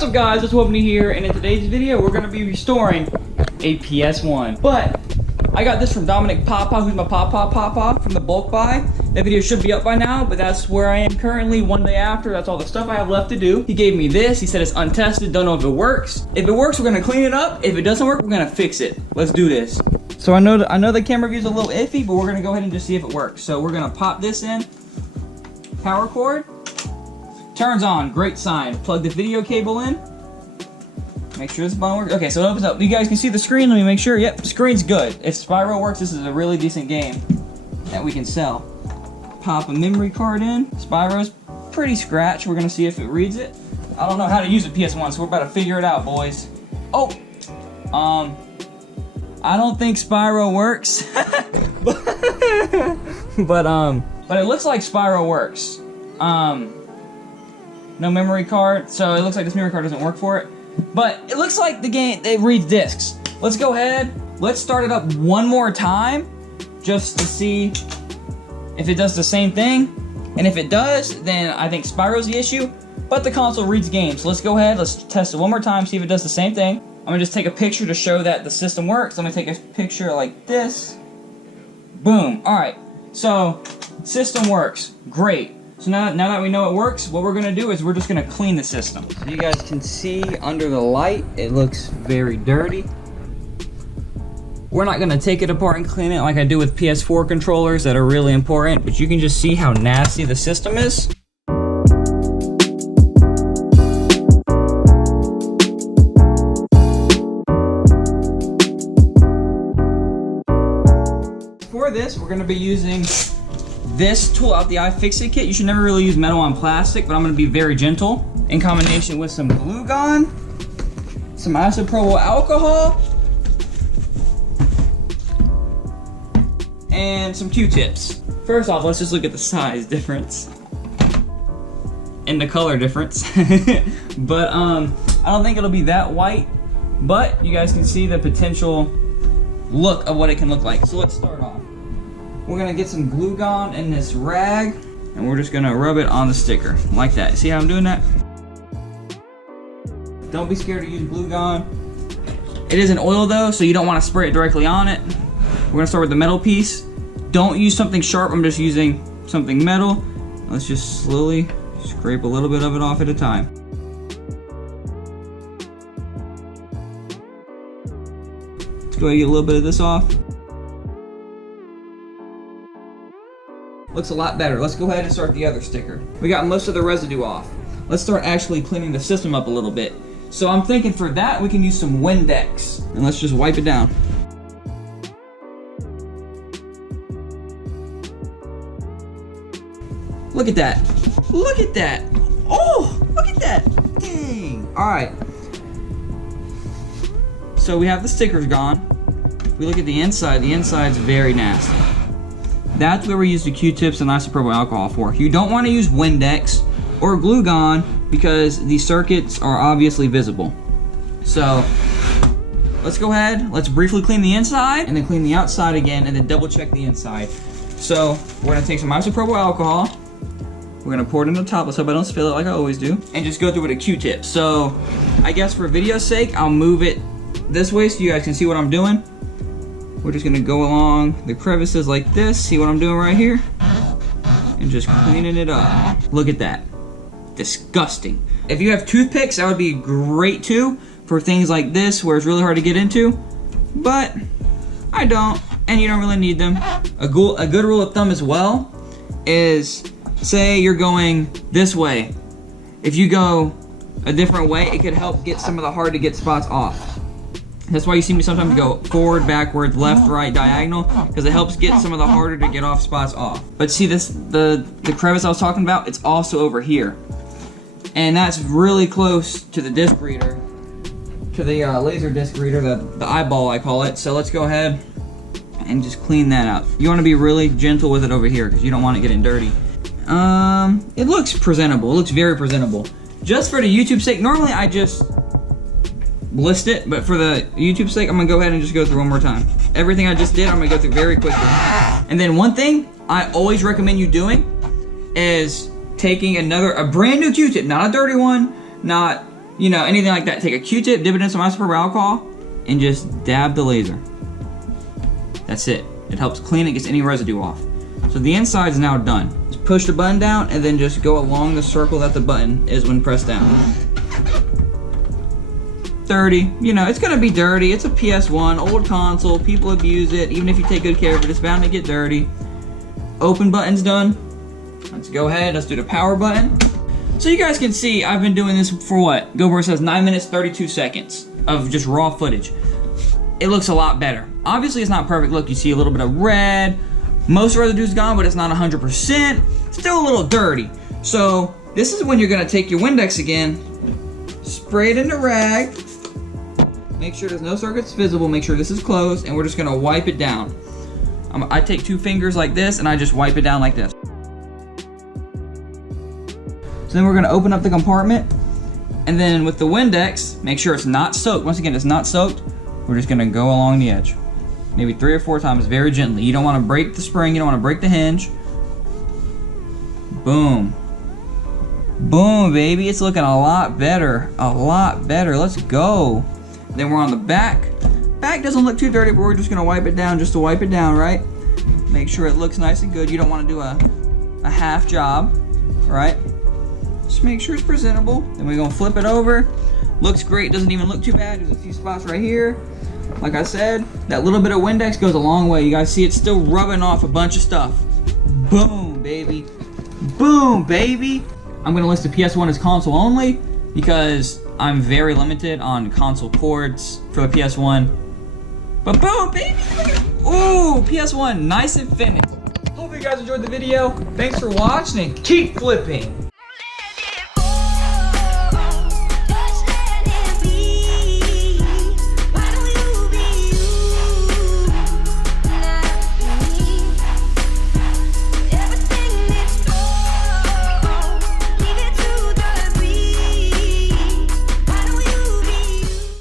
What's up guys, it's Wubny here, and in today's video we're going to be restoring a PS1. But I got this from Dominic Papa, who's my Papa from the bulk buy. That video should be up by now, but that's where I am currently one day after. That's all the stuff I have left to do. He gave me this, he said it's untested, don't know if it works. If it works, we're going to clean it up. If it doesn't work, we're going to fix it. Let's do this. So I know the camera view's a little iffy, but we're going to go ahead and just see if it works. So we're going to pop this in, power cord. Turns on, great sign. Plug the video cable in. Make sure this button works. Okay, so it opens up. You guys can see the screen. Let me make sure. Yep, the screen's good. If Spyro works, this is a really decent game that we can sell. Pop a memory card in. Spyro's pretty scratched. We're gonna see if it reads it. I don't know how to use a PS1, so we're about to figure it out, boys. Oh, I don't think Spyro works, but it looks like Spyro works. No memory card, so it looks like this memory card doesn't work for it. But it looks like the game, it reads discs. Let's go ahead, let's start it up one more time, just to see if it does the same thing. And if it does, then I think Spyro's the issue, but the console reads games. So let's go ahead, let's test it one more time, see if it does the same thing. I'm gonna just take a picture to show that the system works. I'm gonna take a picture like this. Boom, all right, so system works, great. So now that we know it works, what we're gonna do is we're just gonna clean the system. So you guys can see under the light, it looks very dirty. We're not gonna take it apart and clean it like I do with PS4 controllers that are really important, but you can just see how nasty the system is. For this, we're gonna be using this tool out the iFixit kit. You should never really use metal on plastic, but I'm gonna be very gentle. In combination with some glue gun, some isopropyl alcohol, and some Q-tips. First off, let's just look at the size difference and the color difference. But I don't think it'll be that white, but you guys can see the potential look of what it can look like. So let's start off. We're gonna get some glue gun in this rag, and we're just gonna rub it on the sticker, like that. See how I'm doing that? Don't be scared to use glue gun. It is an oil though, so you don't wanna spray it directly on it. We're gonna start with the metal piece. Don't use something sharp, I'm just using something metal. Let's just slowly scrape a little bit of it off at a time. Let's go ahead and get a little bit of this off. Looks a lot better. Let's go ahead and start the other sticker. We got most of the residue off. Let's start actually cleaning the system up a little bit. So I'm thinking for that, we can use some Windex. And let's just wipe it down. Look at that. Look at that. Oh, look at that. Dang. All right. So we have the stickers gone. If we look at the inside's very nasty. That's where we use the Q-tips and isopropyl alcohol for. You don't want to use Windex or glue gun because the circuits are obviously visible. So let's go ahead, let's briefly clean the inside and then clean the outside again and then double check the inside. So we're gonna take some isopropyl alcohol, we're gonna pour it in the top, let's hope I don't spill it like I always do, and just go through with a Q-tip. So I guess for video's sake, I'll move it this way so you guys can see what I'm doing. We're just gonna go along the crevices like this. See what I'm doing right here? And just cleaning it up. Look at that. Disgusting. If you have toothpicks, that would be great too for things like this where it's really hard to get into. But I don't, and you don't really need them. A good rule of thumb as well is, say you're going this way. If you go a different way, it could help get some of the hard to get spots off. That's why you see me sometimes go forward, backwards, left, right, diagonal, because it helps get some of the harder to get off spots off. But see this, the crevice I was talking about, it's also over here. And that's really close to the disc reader, to the laser disc reader, the eyeball I call it. So let's go ahead and just clean that out. You want to be really gentle with it over here because you don't want it getting dirty. It looks presentable, it looks very presentable. Just for the YouTube sake, normally I just list it, but for the YouTube sake, I'm gonna go ahead and just go through one more time. Everything I just did, I'm gonna go through very quickly. And then one thing I always recommend you doing is taking a brand new Q-tip, not a dirty one, not you know, anything like that, take a Q-tip, dip it in some isopropyl alcohol, and just dab the laser. That's it. It helps clean it, gets any residue off. So the inside is now done. Just push the button down and then just go along the circle that the button is when pressed down. Dirty, you know, it's gonna be dirty. It's a PS1, old console, people abuse it. Even if you take good care of it, it's bound to get dirty. Open button's done. Let's go ahead, let's do the power button. So you guys can see, I've been doing this for what? GoPro says 9 minutes, 32 seconds of just raw footage. It looks a lot better. Obviously it's not perfect. Look, you see a little bit of red. Most residue's gone, but it's not 100%. Still a little dirty. So this is when you're gonna take your Windex again, spray it in the rag, make sure there's no circuits visible, make sure this is closed, and we're just gonna wipe it down. I take 2 fingers like this and I just wipe it down like this. So then we're gonna open up the compartment, and then with the Windex, make sure it's not soaked. Once again, it's not soaked. We're just gonna go along the edge. Maybe 3 or 4 times, very gently. You don't wanna break the spring, you don't wanna break the hinge. Boom. Boom, baby, it's looking a lot better. A lot better, let's go. Then we're on the back. Back doesn't look too dirty, but we're just gonna wipe it down just to wipe it down, right? Make sure it looks nice and good. You don't wanna do a half job, right? Just make sure it's presentable. Then we're gonna flip it over. Looks great, doesn't even look too bad. There's a few spots right here. Like I said, that little bit of Windex goes a long way. You guys see it's still rubbing off a bunch of stuff. Boom, baby. Boom, baby. I'm gonna list the PS1 as console only because I'm very limited on console ports for the PS1. But boom, baby. Ooh, PS1, nice and finished. Hope you guys enjoyed the video. Thanks for watching and keep flipping.